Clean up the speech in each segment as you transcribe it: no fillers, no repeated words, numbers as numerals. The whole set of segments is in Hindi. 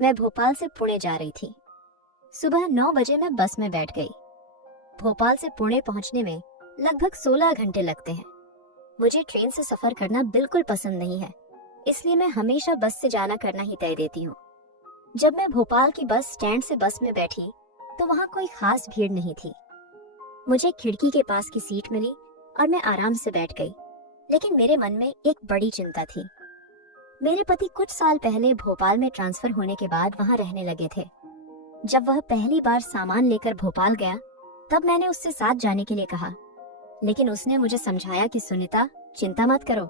मैं भोपाल से पुणे जा रही थी। सुबह 9 बजे मैं बस में बैठ गई। भोपाल से पुणे पहुंचने में लगभग 16 घंटे लगते हैं। मुझे ट्रेन से सफर करना बिल्कुल पसंद नहीं है, इसलिए मैं हमेशा बस से जाना करना ही तय देती हूँ। जब मैं भोपाल की बस स्टैंड से बस में बैठी तो वहाँ कोई खास भीड़ नहीं थी। मुझे खिड़की के पास की सीट मिली और मैं आराम से बैठ गई। लेकिन मेरे मन में एक बड़ी चिंता थी। मेरे पति कुछ साल पहले भोपाल में ट्रांसफर होने के बाद वहाँ रहने लगे थे। जब वह पहली बार सामान लेकर भोपाल गया तब मैंने उससे साथ जाने के लिए कहा, लेकिन उसने मुझे समझाया कि सुनीता, चिंता मत करो,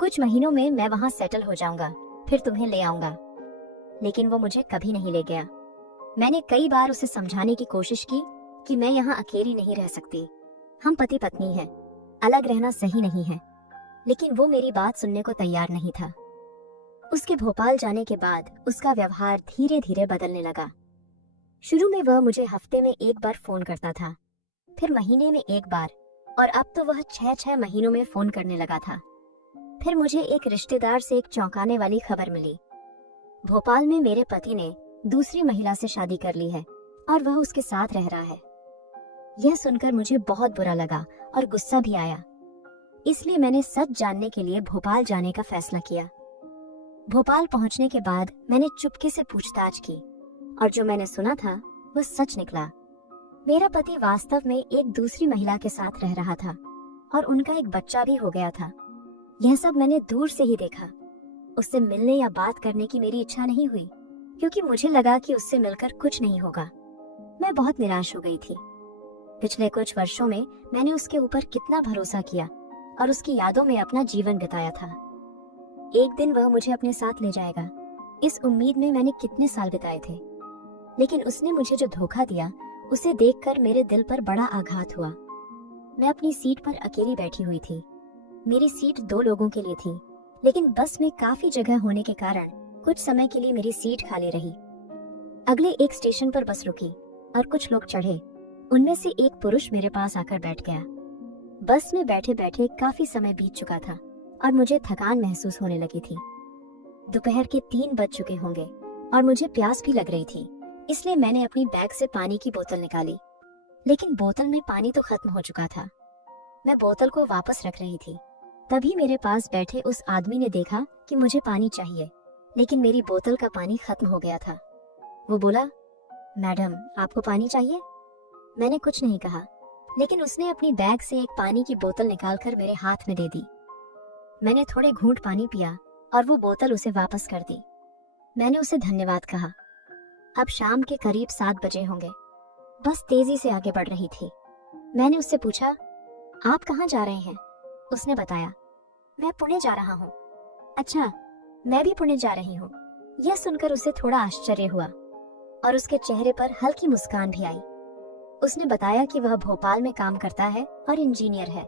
कुछ महीनों में मैं वहाँ सेटल हो जाऊंगा, फिर तुम्हें ले आऊंगा। लेकिन वो मुझे कभी नहीं ले गया। मैंने कई बार उसे समझाने की कोशिश की कि मैं यहाँ अकेली नहीं रह सकती, हम पति पत्नी हैं, अलग रहना सही नहीं है, लेकिन वो मेरी बात सुनने को तैयार नहीं था। उसके भोपाल जाने के बाद उसका व्यवहार धीरे धीरे बदलने लगा। शुरू में वह मुझे हफ्ते में एक बार फोन करता था, फिर महीने में एक बार, और अब तो वह 6-6 महीनों में फोन करने लगा था। फिर मुझे एक रिश्तेदार से एक चौंकाने वाली खबर मिली। भोपाल में मेरे पति ने दूसरी महिला से शादी कर ली है और वह उसके साथ रह रहा है। यह सुनकर मुझे बहुत बुरा लगा और गुस्सा भी आया। इसलिए मैंने सच जानने के लिए भोपाल जाने का फैसला किया। भोपाल पहुंचने के बाद मैंने चुपके से पूछताछ की और जो मैंने सुना था वह सच निकला। मेरा पति वास्तव में एक दूसरी महिला के साथ रह रहा था और उनका एक बच्चा भी हो गया था। यह सब मैंने दूर से ही देखा। उससे मिलने या बात करने की मेरी इच्छा नहीं हुई, क्योंकि मुझे लगा कि उससे मिलकर कुछ नहीं होगा। मैं बहुत निराश हो गई थी। पिछले कुछ वर्षों में मैंने उसके ऊपर कितना भरोसा किया और उसकी यादों में अपना जीवन बिताया था। एक दिन वह मुझे अपने साथ ले जाएगा, इस उम्मीद में मैंने कितने साल बिताए थे। लेकिन उसने मुझे जो धोखा दिया उसे देखकर मेरे दिल पर बड़ा आघात हुआ। मैं अपनी सीट पर अकेली बैठी हुई थी। मेरी सीट 2 लोगों के लिए थी, लेकिन बस में काफी जगह होने के कारण कुछ समय के लिए मेरी सीट खाली रही। अगले एक स्टेशन पर बस रुकी और कुछ लोग चढ़े। उनमें से एक पुरुष मेरे पास आकर बैठ गया। बस में बैठे बैठे काफी समय बीत चुका था और मुझे थकान महसूस होने लगी थी। दोपहर के 3 बज चुके होंगे और मुझे प्यास भी लग रही थी, इसलिए मैंने अपनी बैग से पानी की बोतल निकाली। लेकिन बोतल में पानी तो खत्म हो चुका था। मैं बोतल को वापस रख रही थी, तभी मेरे पास बैठे उस आदमी ने देखा कि मुझे पानी चाहिए, लेकिन मेरी बोतल का पानी खत्म हो गया था। वो बोला, मैडम, आपको पानी चाहिए? मैंने कुछ नहीं कहा, लेकिन उसने अपनी बैग से एक पानी की बोतल निकालकर मेरे हाथ में दे दी। मैंने थोड़े घूंट पानी पिया और वो बोतल उसे वापस कर दी। मैंने उसे धन्यवाद कहा। अब शाम के करीब 7 बजे होंगे। बस तेजी से आगे बढ़ रही थी। मैंने उससे पूछा, आप कहाँ जा रहे हैं? उसने बताया, मैं पुणे जा रहा हूँ। अच्छा, मैं भी पुणे जा रही हूँ। यह सुनकर उसे थोड़ा आश्चर्य हुआ और उसके चेहरे पर हल्की मुस्कान भी आई। उसने बताया कि वह भोपाल में काम करता है और इंजीनियर है।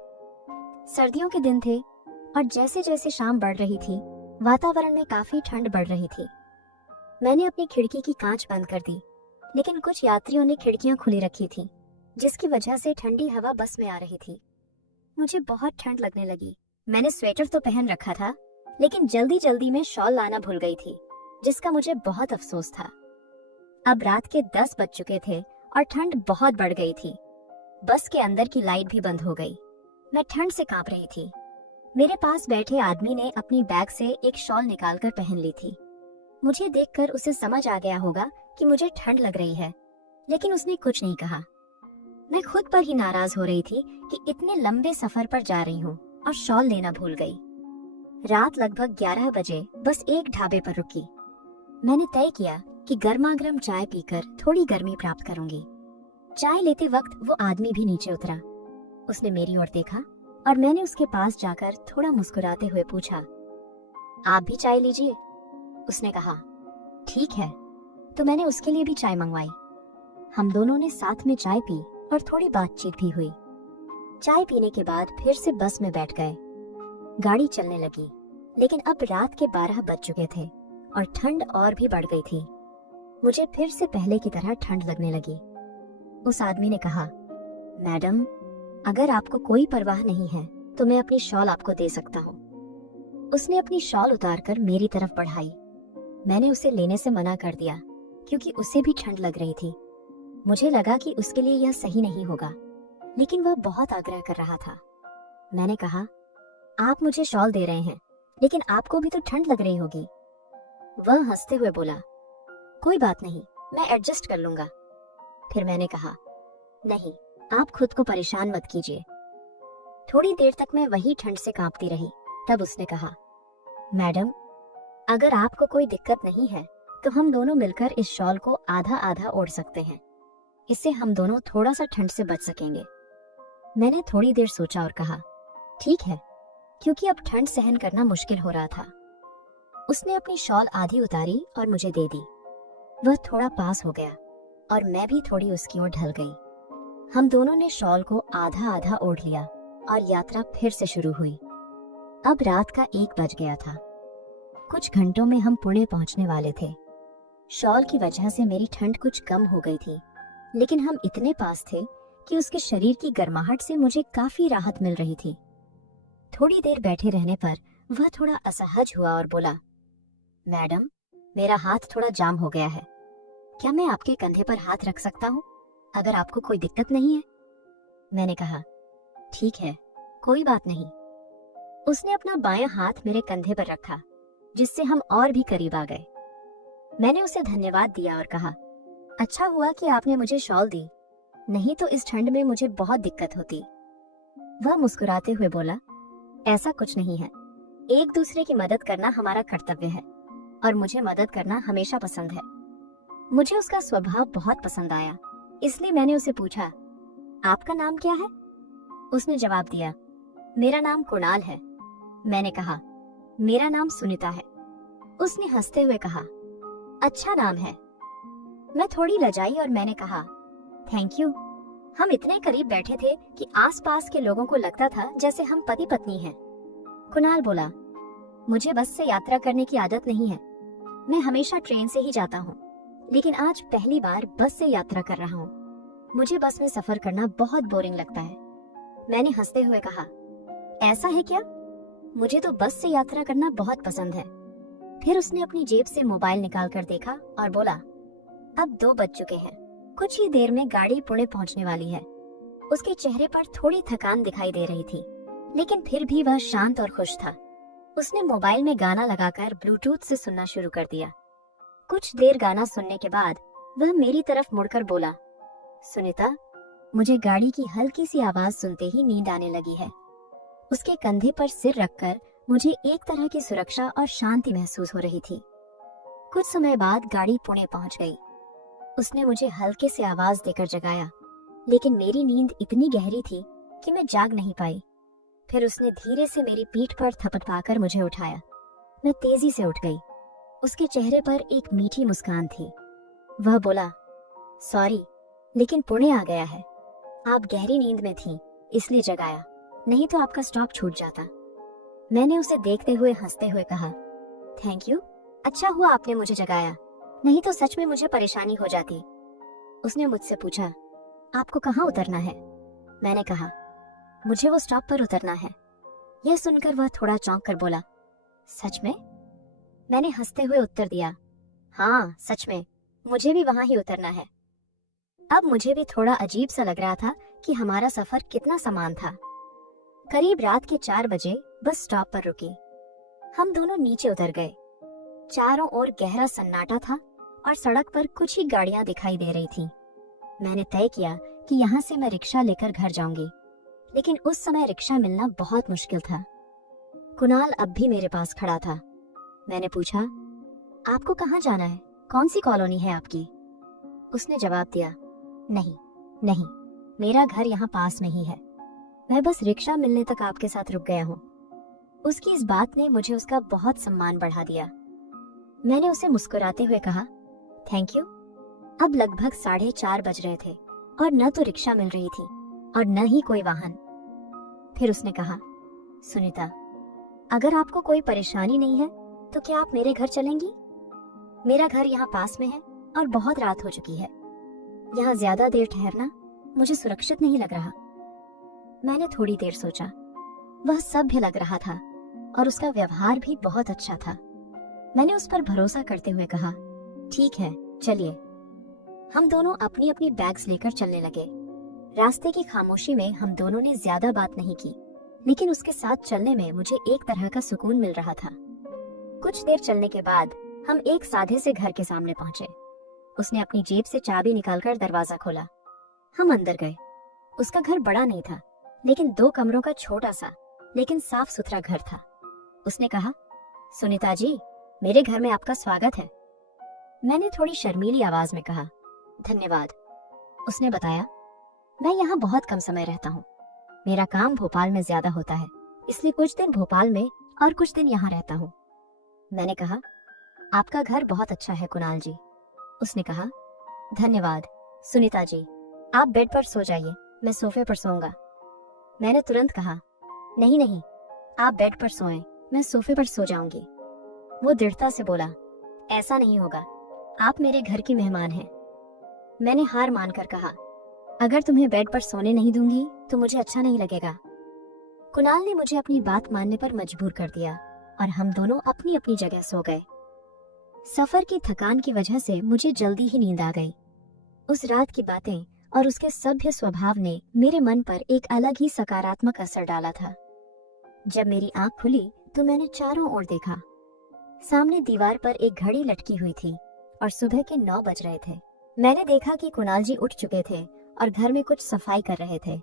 सर्दियों के दिन थे और जैसे जैसे शाम बढ़ रही थी, वातावरण में काफी ठंड बढ़ रही थी। मैंने अपनी खिड़की की कांच बंद कर दी, लेकिन कुछ यात्रियों ने खिड़कियां खुली रखी थी, जिसकी वजह से ठंडी हवा बस में आ रही थी। मुझे बहुत ठंड लगने लगी। मैंने स्वेटर तो पहन रखा था, लेकिन जल्दी जल्दी में शॉल लाना भूल गई थी, जिसका मुझे बहुत अफसोस था। अब रात के 10 बज चुके थे और ठंड बहुत बढ़ गई थी। बस के अंदर की लाइट भी बंद हो गई। मैं ठंड से कांप रही थी। मेरे पास बैठे आदमी ने अपनी बैग से एक शॉल निकालकर पहन ली थी। मुझे देखकर उसे समझ आ गया होगा कि मुझे ठंड लग रही है, लेकिन उसने कुछ नहीं कहा। मैं खुद पर ही नाराज हो रही थी कि इतने लंबे सफर पर जा रही हूँ और शॉल लेना भूल गई। रात लगभग 11 बजे बस एक ढाबे पर रुकी। मैंने तय किया कि गर्मागर्म चाय पीकर थोड़ी गर्मी प्राप्त करूंगी। चाय लेते वक्त वो आदमी भी नीचे उतरा। उसने मेरी ओर देखा और मैंने उसके पास जाकर थोड़ा मुस्कुराते हुए पूछा, आप भी चाय लीजिए? उसने कहा, ठीक है। तो मैंने उसके लिए भी चाय मंगवाई। हम दोनों ने साथ में चाय पी और थोड़ी बातचीत भी हुई। चाय पीने के बाद फिर से बस में बैठ गए। गाड़ी चलने लगी, लेकिन अब रात के 12 बज चुके थे और ठंड और भी बढ़ गई थी। मुझे फिर से पहले की तरह ठंड लगने लगी। उस आदमी ने कहा, मैडम, अगर आपको कोई परवाह नहीं है तो मैं अपनी शॉल आपको दे सकता हूँ। उसने अपनी शॉल उतारकर मेरी तरफ बढ़ाई। मैंने उसे लेने से मना कर दिया क्योंकि उसे भी ठंड लग रही थी। मुझे लगा कि उसके लिए यह सही नहीं होगा, लेकिन वह बहुत आग्रह कर रहा था। मैंने कहा, आप मुझे शॉल दे रहे हैं, लेकिन आपको भी तो ठंड लग रही होगी। वह हंसते हुए बोला, कोई बात नहीं, मैं एडजस्ट कर लूंगा। फिर मैंने कहा, नहीं, आप खुद को परेशान मत कीजिए। थोड़ी देर तक मैं वही ठंड से कांपती रही। तब उसने कहा, मैडम, अगर आपको कोई दिक्कत नहीं है तो हम दोनों मिलकर इस शॉल को आधा आधा ओढ़ सकते हैं। इससे हम दोनों थोड़ा सा ठंड से बच सकेंगे। मैंने थोड़ी देर सोचा और कहा, ठीक है, क्योंकि अब ठंड सहन करना मुश्किल हो रहा था। उसने अपनी शॉल आधी उतारी और मुझे दे दी। वह थोड़ा पास हो गया और मैं भी थोड़ी उसकी ओर ढल गई। हम दोनों ने शॉल को आधा आधा ओढ़ लिया और यात्रा फिर से शुरू हुई। अब रात का 1 बज गया था। कुछ घंटों में हम पुणे पहुंचने वाले थे। शॉल की वजह से मेरी ठंड कुछ कम हो गई थी, लेकिन हम इतने पास थे कि उसके शरीर की गर्माहट से मुझे काफी राहत मिल रही थी। थोड़ी देर बैठे रहने पर वह थोड़ा असहज हुआ और बोला, मैडम, मेरा हाथ थोड़ा जाम हो गया है। क्या मैं आपके कंधे पर हाथ रख सकता हूँ, अगर आपको कोई दिक्कत नहीं है? मैंने कहा, ठीक है, कोई बात नहीं। उसने अपना बायां हाथ मेरे कंधे पर रखा, जिससे हम और भी करीब आ गए। मैंने उसे धन्यवाद दिया और कहा, अच्छा हुआ कि आपने मुझे शॉल दी, नहीं तो इस ठंड में मुझे बहुत दिक्कत होती। वह मुस्कुराते हुए बोला, ऐसा कुछ नहीं है, एक दूसरे की मदद करना हमारा कर्तव्य है और मुझे मदद करना हमेशा पसंद है। मुझे उसका स्वभाव बहुत पसंद आया, इसलिए मैंने उसे पूछा, आपका नाम क्या है? उसने जवाब दिया, मेरा नाम कुणाल है। मैंने कहा, मेरा नाम सुनीता है। उसने हंसते हुए कहा, अच्छा नाम है। मैं थोड़ी लजाई और मैंने कहा, थैंक यू। हम इतने करीब बैठे थे कि आसपास के लोगों को लगता था जैसे हम पति पत्नी हैं। कुणाल बोला, मुझे बस से यात्रा करने की आदत नहीं है, मैं हमेशा ट्रेन से ही जाता हूँ, लेकिन आज पहली बार बस से यात्रा कर रहा हूँ। मुझे बस में सफर करना बहुत बोरिंग लगता है। मैंने हंसते हुए कहा, ऐसा है क्या? मुझे तो बस से यात्रा करना बहुत पसंद है। फिर उसने अपनी जेब से मोबाइल निकाल कर देखा और बोला, अब 2 बज चुके हैं, कुछ ही देर में गाड़ी पुणे पहुंचने वाली है। उसके चेहरे पर थोड़ी थकान दिखाई दे रही थी, लेकिन फिर भी वह शांत और खुश था। उसने मोबाइल में गाना लगाकर ब्लूटूथ से सुनना शुरू कर दिया। कुछ देर गाना सुनने के बाद वह मेरी तरफ मुड़कर बोला, सुनीता, मुझे गाड़ी की हल्की सी आवाज सुनते ही नींद आने लगी है। उसके कंधे पर सिर रखकर मुझे एक तरह की सुरक्षा और शांति महसूस हो रही थी। कुछ समय बाद गाड़ी पुणे पहुंच गई। उसने मुझे हल्के से आवाज देकर जगाया, लेकिन मेरी नींद इतनी गहरी थी कि मैं जाग नहीं पाई। फिर उसने धीरे से मेरी पीठ पर थपथपाकर मुझे उठाया। मैं तेजी से उठ गई। उसके चेहरे पर एक मीठी मुस्कान थी। वह बोला, सॉरी, लेकिन पुणे आ गया है। आप गहरी नींद में थीं, इसलिए जगाया, नहीं तो आपका स्टॉप छूट जाता। मैंने उसे देखते हुए हंसते हुए कहा, थैंक यू, अच्छा हुआ आपने मुझे जगाया, नहीं तो सच में मुझे परेशानी हो जाती। उसने मुझसे पूछा, आपको कहाँ उतरना है? मैंने कहा, मुझे वो स्टॉप पर उतरना है। यह सुनकर वह थोड़ा चौंक कर बोला, सच में? मैंने हंसते हुए उत्तर दिया, हाँ सच में, मुझे भी वहां ही उतरना है। अब मुझे भी थोड़ा अजीब सा लग रहा था कि हमारा सफर कितना समान था। करीब रात के 4 बजे बस स्टॉप पर रुकी। हम दोनों नीचे उतर गए। चारों ओर गहरा सन्नाटा था और सड़क पर कुछ ही गाड़ियां दिखाई दे रही थीं। मैंने तय किया कि यहाँ से मैं रिक्शा लेकर घर जाऊंगी, लेकिन उस समय रिक्शा मिलना बहुत मुश्किल था। कुणाल अब भी मेरे पास खड़ा था। मैंने पूछा, आपको कहाँ जाना है? कौन सी कॉलोनी है आपकी? उसने जवाब दिया, नहीं, मेरा घर यहाँ पास में ही है। मैं बस रिक्शा मिलने तक आपके साथ रुक गया हूँ। उसकी इस बात ने मुझे उसका बहुत सम्मान बढ़ा दिया। मैंने उसे मुस्कुराते हुए कहा, थैंक यू। अब लगभग 4:30 बज रहे थे और न तो रिक्शा मिल रही थी और न ही कोई वाहन। फिर उसने कहा, सुनीता, अगर आपको कोई परेशानी नहीं है तो क्या आप मेरे घर चलेंगी? मेरा घर यहाँ पास में है और बहुत रात हो चुकी है। यहाँ ज्यादा देर ठहरना मुझे सुरक्षित नहीं लग रहा। मैंने थोड़ी देर सोचा। वह सभ्य लग रहा था और उसका व्यवहार भी बहुत अच्छा था। मैंने उस पर भरोसा करते हुए कहा, ठीक है, चलिए। हम दोनों अपनी अपनी बैग्स लेकर चलने लगे। रास्ते की खामोशी में हम दोनों ने ज्यादा बात नहीं की, लेकिन उसके साथ चलने में मुझे एक तरह का सुकून मिल रहा था। कुछ देर चलने के बाद हम एक साधे से घर के सामने पहुंचे। उसने अपनी जेब से चाबी निकालकर दरवाजा खोला। हम अंदर गए। उसका घर बड़ा नहीं था, लेकिन 2 कमरों का छोटा सा लेकिन साफ सुथरा घर था। उसने कहा, सुनीता जी, मेरे घर में आपका स्वागत है। मैंने थोड़ी शर्मीली आवाज में कहा, धन्यवाद। उसने बताया, मैं यहाँ बहुत कम समय रहता हूँ। मेरा काम भोपाल में ज्यादा होता है, इसलिए कुछ दिन भोपाल में और कुछ दिन यहाँ रहता हूँ। मैंने कहा, आपका घर बहुत अच्छा है कुणाल जी। उसने कहा, धन्यवाद। सुनीता जी, आप बेड पर सो जाइए, मैं सोफे पर सोऊंगा। मैंने तुरंत कहा, नहीं नहीं, आप बेड पर सोएं, मैं सोफे पर सो जाऊंगी। वो दृढ़ता से बोला, ऐसा नहीं होगा, आप मेरे घर की मेहमान हैं। मैंने हार मानकर कहा, अगर तुम्हें बेड पर सोने नहीं दूंगी तो मुझे अच्छा नहीं लगेगा। कुणाल ने मुझे अपनी बात मानने पर मजबूर कर दिया और हम दोनों अपनी अपनी जगह सो गए। सफर की थकान की वजह से मुझे जल्दी ही नींद आ गई। उस रात की बातें और उसके सभ्य स्वभाव ने मेरे मन पर एक अलग ही सकारात्मक असर डाला था। जब मेरी आंख खुली तो मैंने चारों ओर देखा। सामने दीवार पर एक घड़ी लटकी हुई थी और सुबह के 9 बज रहे थे। मैंने देखा कि कुणाल जी उठ चुके थे और घर में कुछ सफाई कर रहे थे।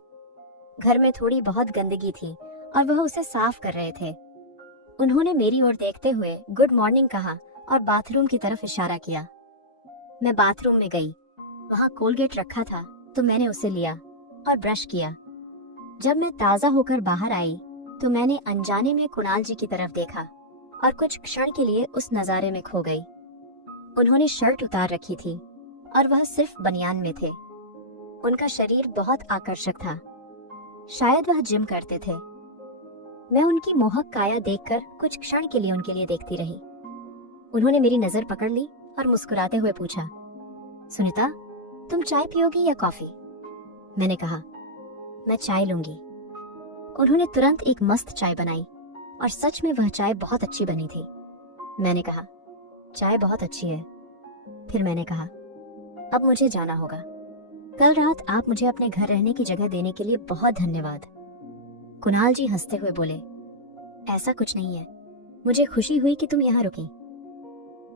घर में थोड़ी बहुत गंदगी थी और वह उसे साफ कर रहे थे। उन्होंने मेरी ओर देखते हुए गुड मॉर्निंग कहा और बाथरूम की तरफ इशारा किया। मैं बाथरूम में गई। वहां कोलगेट रखा था तो मैंने उसे लिया और ब्रश किया। जब मैं ताजा होकर बाहर आई तो मैंने अनजाने में कुणाल जी की तरफ देखा और कुछ क्षण के लिए उस नजारे में खो गई। उन्होंने शर्ट उतार रखी थी और वह सिर्फ बनियान में थे। उनका शरीर बहुत आकर्षक था। शायद वह जिम करते थे। मैं उनकी मोहक काया देखकर कुछ क्षण के लिए उनके लिए देखती रही। उन्होंने मेरी नजर पकड़ ली और मुस्कुराते हुए पूछा, सुनीता, तुम चाय पियोगी या कॉफी? मैंने कहा, मैं चाय लूंगी। उन्होंने तुरंत एक मस्त चाय बनाई और सच में वह चाय बहुत अच्छी बनी थी। मैंने कहा, चाय बहुत अच्छी है। फिर मैंने कहा, अब मुझे जाना होगा। कल रात आप मुझे अपने घर रहने की जगह देने के लिए बहुत धन्यवाद। कुणाल जी हंसते हुए बोले, ऐसा कुछ नहीं है, मुझे खुशी हुई कि तुम यहाँ रुकी।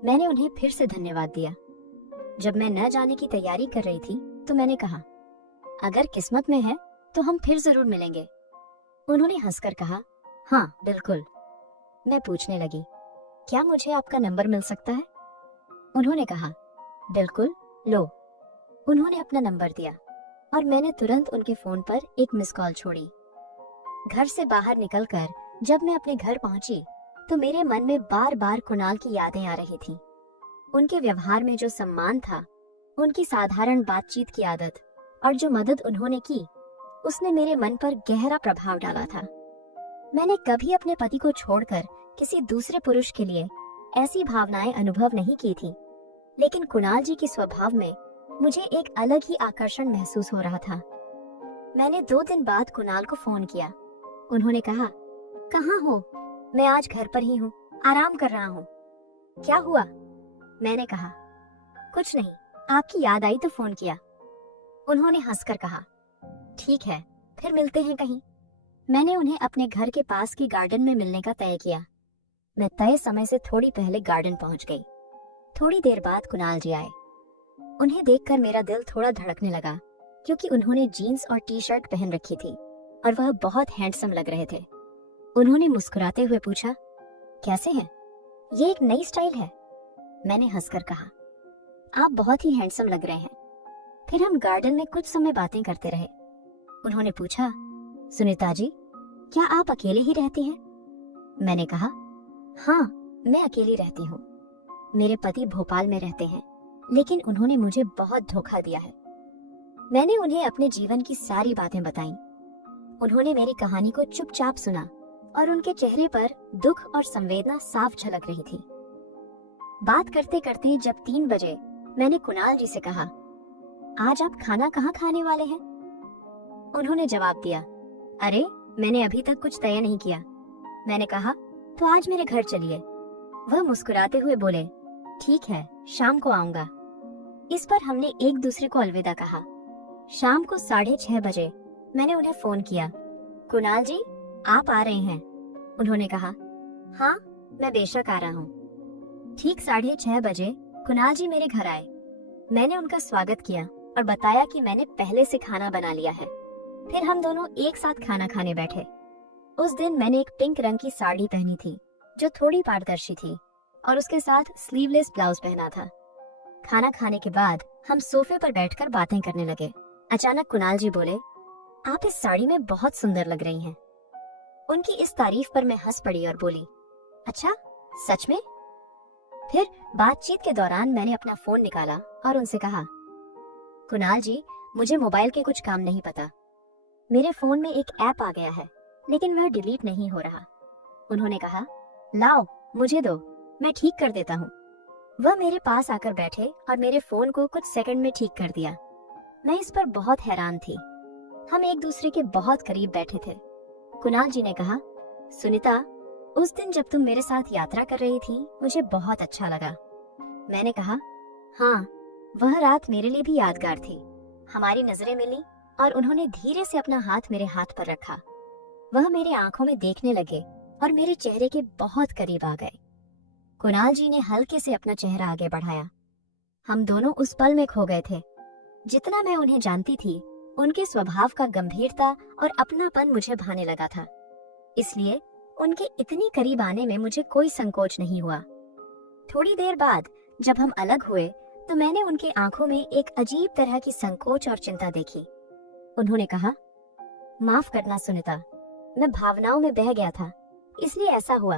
मैंने उन्हें फिर से धन्यवाद दिया। जब मैं न जाने की तैयारी कर रही थी तो मैंने कहा, अगर किस्मत में है तो हम फिर जरूर मिलेंगे। उन्होंने हंसकर कहा, हाँ बिल्कुल। मैं पूछने लगी, क्या मुझे आपका नंबर मिल सकता है? उन्होंने कहा, बिल्कुल, लो। उन्होंने अपना नंबर दिया और मैंने तुरंत उनके फोन पर एक मिस कॉल छोड़ी। घर से बाहर निकलकर जब मैं अपने घर पहुंची तो मेरे मन में बार बार कुणाल की यादें आ रही थीं। उनके व्यवहार में जो सम्मान था, उनकी साधारण बातचीत की आदत और जो मदद उन्होंने की, उसने मेरे मन पर गहरा प्रभाव डाला था। मैंने कभी अपने पति को छोड़कर किसी दूसरे पुरुष के लिए ऐसी भावनाएं अनुभव नहीं की थी, लेकिन कुणाल जी के स्वभाव में मुझे एक अलग ही आकर्षण महसूस हो रहा था। मैंने 2 दिन बाद कुणाल को फोन किया। उन्होंने कहा, कहाँ हो? मैं आज घर पर ही हूँ, आराम कर रहा हूँ। क्या हुआ? मैंने कहा, कुछ नहीं, आपकी याद आई तो फोन किया। उन्होंने हंसकर कहा, ठीक है, फिर मिलते हैं कहीं। मैंने उन्हें अपने घर के पास की गार्डन में मिलने का तय किया। मैं तय समय से थोड़ी पहले गार्डन पहुंच गई। थोड़ी देर बाद कुणाल जी आए। उन्हें देखकर मेरा दिल थोड़ा धड़कने लगा, क्योंकि उन्होंने जीन्स और टी शर्ट पहन रखी थी और वह बहुत हैंडसम लग रहे थे। उन्होंने मुस्कुराते हुए पूछा, कैसे हैं? ये एक नई स्टाइल है। मैंने हंसकर कहा, आप बहुत ही हैंडसम लग रहे हैं। फिर हम गार्डन में कुछ समय बातें करते रहे। उन्होंने पूछा, सुनीता जी, क्या आप अकेले ही रहती हैं? मैंने कहा, हाँ, मैं अकेली रहती हूँ। मेरे पति भोपाल में रहते हैं, लेकिन उन्होंने मुझे बहुत धोखा दिया है। मैंने उन्हें अपने जीवन की सारी बातें बताईं। उन्होंने मेरी कहानी को चुपचाप सुना और उनके चेहरे पर दुख और संवेदना साफ झलक रही थी। बात करते करते जब 3 बजे मैंने कुणाल जी से कहा, आज आप खाना कहाँ खाने वाले हैं? उन्होंने जवाब दिया, अरे मैंने अभी तक कुछ तय नहीं किया। मैंने कहा, तो आज मेरे घर चलिए। वह मुस्कुराते हुए बोले, ठीक है, शाम को आऊंगा। इस पर हमने एक दूसरे को अलविदा कहा। शाम को 6:30 बजे मैंने उन्हें फोन किया। कुणाल जी, आप आ रहे हैं? उन्होंने कहा, हाँ, मैं बेशक आ रहा हूँ। ठीक 6:30 बजे कुणाल जी मेरे घर आए। मैंने उनका स्वागत किया और बताया कि मैंने पहले से खाना बना लिया है। फिर हम दोनों एक साथ खाना खाने बैठे। उस दिन मैंने एक पिंक रंग की साड़ी पहनी थी जो थोड़ी पारदर्शी थी और उसके साथ स्लीवलेस ब्लाउज पहना था। खाना खाने के बाद हम सोफे पर बैठकर बातें करने लगे। अचानक कुणाल जी बोले, आप इस साड़ी में बहुत सुंदर लग रही हैं। उनकी इस तारीफ पर मैं हंस पड़ी और बोली, अच्छा, सच में? फिर बातचीत के दौरान मैंने अपना फोन निकाला और उनसे कहा, कुणाल जी, मुझे मोबाइल के कुछ काम नहीं पता। मेरे फोन में एक ऐप आ गया है लेकिन वह डिलीट नहीं हो रहा। उन्होंने कहा, लाओ मुझे दो, मैं ठीक कर देता हूँ। वह मेरे पास आकर बैठे और मेरे फोन को कुछ सेकंड में ठीक कर दिया। मैं इस पर बहुत हैरान थी। हम एक दूसरे के बहुत करीब बैठे थे। कुणाल जी ने कहा, सुनीता, उस दिन जब तुम मेरे साथ यात्रा कर रही थी मुझे बहुत अच्छा लगा। मैंने कहा, हाँ, वह रात मेरे लिए भी यादगार थी। हमारी नजरें मिली और उन्होंने धीरे से अपना हाथ मेरे हाथ पर रखा। वह मेरे आंखों में देखने लगे और मेरे चेहरे के बहुत करीब आ गए। कुणाल जी ने हल्के से अपना चेहरा आगे बढ़ाया। हम दोनों उस पल में खो गए थे। जितना मैं उन्हें जानती थी, उनके स्वभाव का गंभीरता और अपनापन मुझे भाने लगा था। इसलिए उनके इतनी करीब आने में मुझे कोई संकोच नहीं हुआ। थोड़ी देर बाद जब हम अलग हुए तो मैंने उनके आंखों में एक अजीब तरह की संकोच और चिंता देखी। उन्होंने कहा, माफ करना सुनीता, मैं भावनाओं में बह गया था, इसलिए ऐसा हुआ।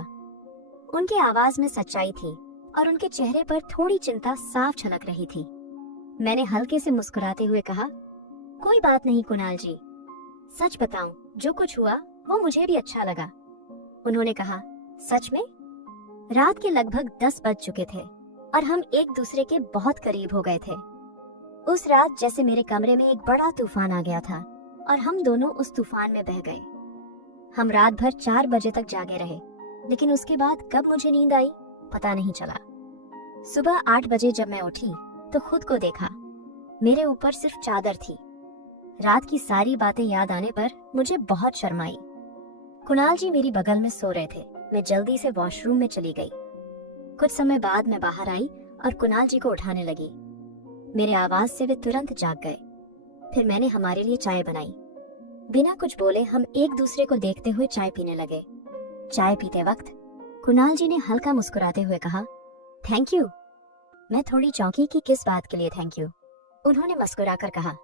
उनकी आवाज में सच्चाई थी और उनके चेहरे पर थोड़ी चिंता साफ झलक रही थी। मैंने हल्के से मुस्कुराते हुए कहा, कोई बात नहीं कुणाल जी, सच बताऊं, जो कुछ हुआ वो मुझे भी अच्छा लगा। उन्होंने कहा, सच में? रात के लगभग 10 बज चुके थे और हम एक दूसरे के बहुत करीब हो गए थे। उस रात जैसे मेरे कमरे में एक बड़ा तूफान आ गया था और हम दोनों उस तूफान में बह गए। हम रात भर 4 बजे तक जागे रहे, लेकिन उसके बाद कब मुझे नींद आई पता नहीं चला। सुबह 8 बजे जब मैं उठी तो खुद को देखा, मेरे ऊपर सिर्फ चादर थी। रात की सारी बातें याद आने पर मुझे बहुत शर्म आई। कुणाल जी मेरी बगल में सो रहे थे। मैं जल्दी से वॉशरूम में चली गई। कुछ समय बाद मैं बाहर आई और कुणाल जी को उठाने लगी। मेरे आवाज से वे तुरंत जाग गए। फिर मैंने हमारे लिए चाय बनाई। बिना कुछ बोले हम एक दूसरे को देखते हुए चाय पीने लगे। चाय पीते वक्त कुणाल जी ने हल्का मुस्कुराते हुए कहा, थैंक यू। मैं थोड़ी चौंकी कि किस बात के लिए थैंक यू। उन्होंने मुस्कुराकर कहा,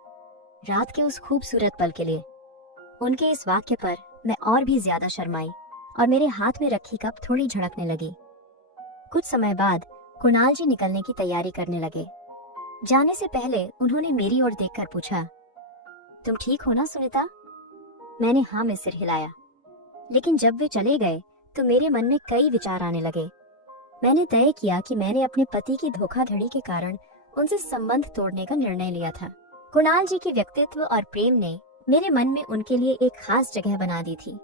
रात के उस खूबसूरत पल के लिए। उनके इस वाक्य पर मैं और भी ज्यादा शर्माई और मेरे हाथ में रखी कप थोड़ी झड़कने लगी। कुछ समय बाद कुणाल जी निकलने की तैयारी करने लगे। जाने से पहले उन्होंने मेरी ओर देखकर पूछा, तुम ठीक हो ना सुनीता? मैंने हाँ में सिर हिलाया। लेकिन जब वे चले गए तो मेरे मन में कई विचार आने लगे। मैंने तय किया कि मैंने अपने पति की धोखाधड़ी के कारण उनसे संबंध तोड़ने का निर्णय लिया था। कुणाल जी के व्यक्तित्व और प्रेम ने मेरे मन में उनके लिए एक खास जगह बना दी थी।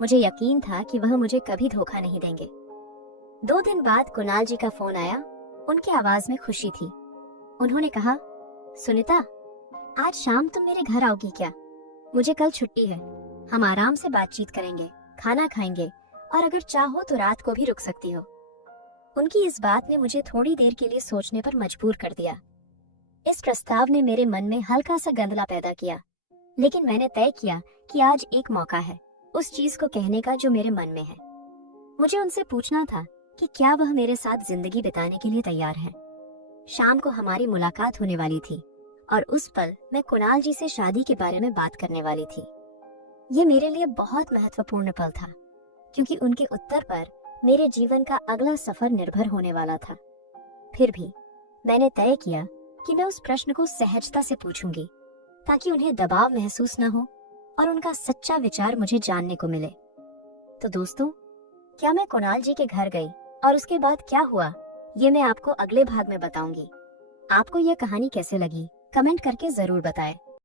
मुझे यकीन था कि वह मुझे कभी धोखा नहीं देंगे। 2 दिन बाद कुणाल जी का फोन आया। उनकी आवाज में खुशी थी। उन्होंने कहा, सुनीता, आज शाम तुम मेरे घर आओगी क्या? मुझे कल छुट्टी है। हम आराम से बातचीत करेंगे, खाना खाएंगे और अगर चाहो तो रात को भी रुक सकती हो। उनकी इस बात ने मुझे थोड़ी देर के लिए सोचने पर मजबूर कर दिया। इस प्रस्ताव ने मेरे मन में हल्का सा गंदला पैदा किया, लेकिन मैंने तय किया कि आज एक मौका है उस चीज को कहने का जो मेरे मन में है। मुझे उनसे पूछना था कि क्या वह मेरे साथ जिंदगी बिताने के लिए तैयार है। शाम को हमारी मुलाकात होने वाली थी और उस पल मैं कुणाल जी से शादी के बारे में बात करने वाली थी। ये मेरे लिए बहुत महत्वपूर्ण पल था, क्योंकि उनके उत्तर पर मेरे जीवन का अगला सफर निर्भर होने वाला था। फिर भी मैंने तय किया कि मैं उस प्रश्न को सहजता से पूछूंगी, ताकि उन्हें दबाव महसूस न हो और उनका सच्चा विचार मुझे जानने को मिले। तो दोस्तों, क्या मैं कुणाल जी के घर गई और उसके बाद क्या हुआ, ये मैं आपको अगले भाग में बताऊंगी। आपको यह कहानी कैसे लगी, कमेंट करके जरूर बताएं।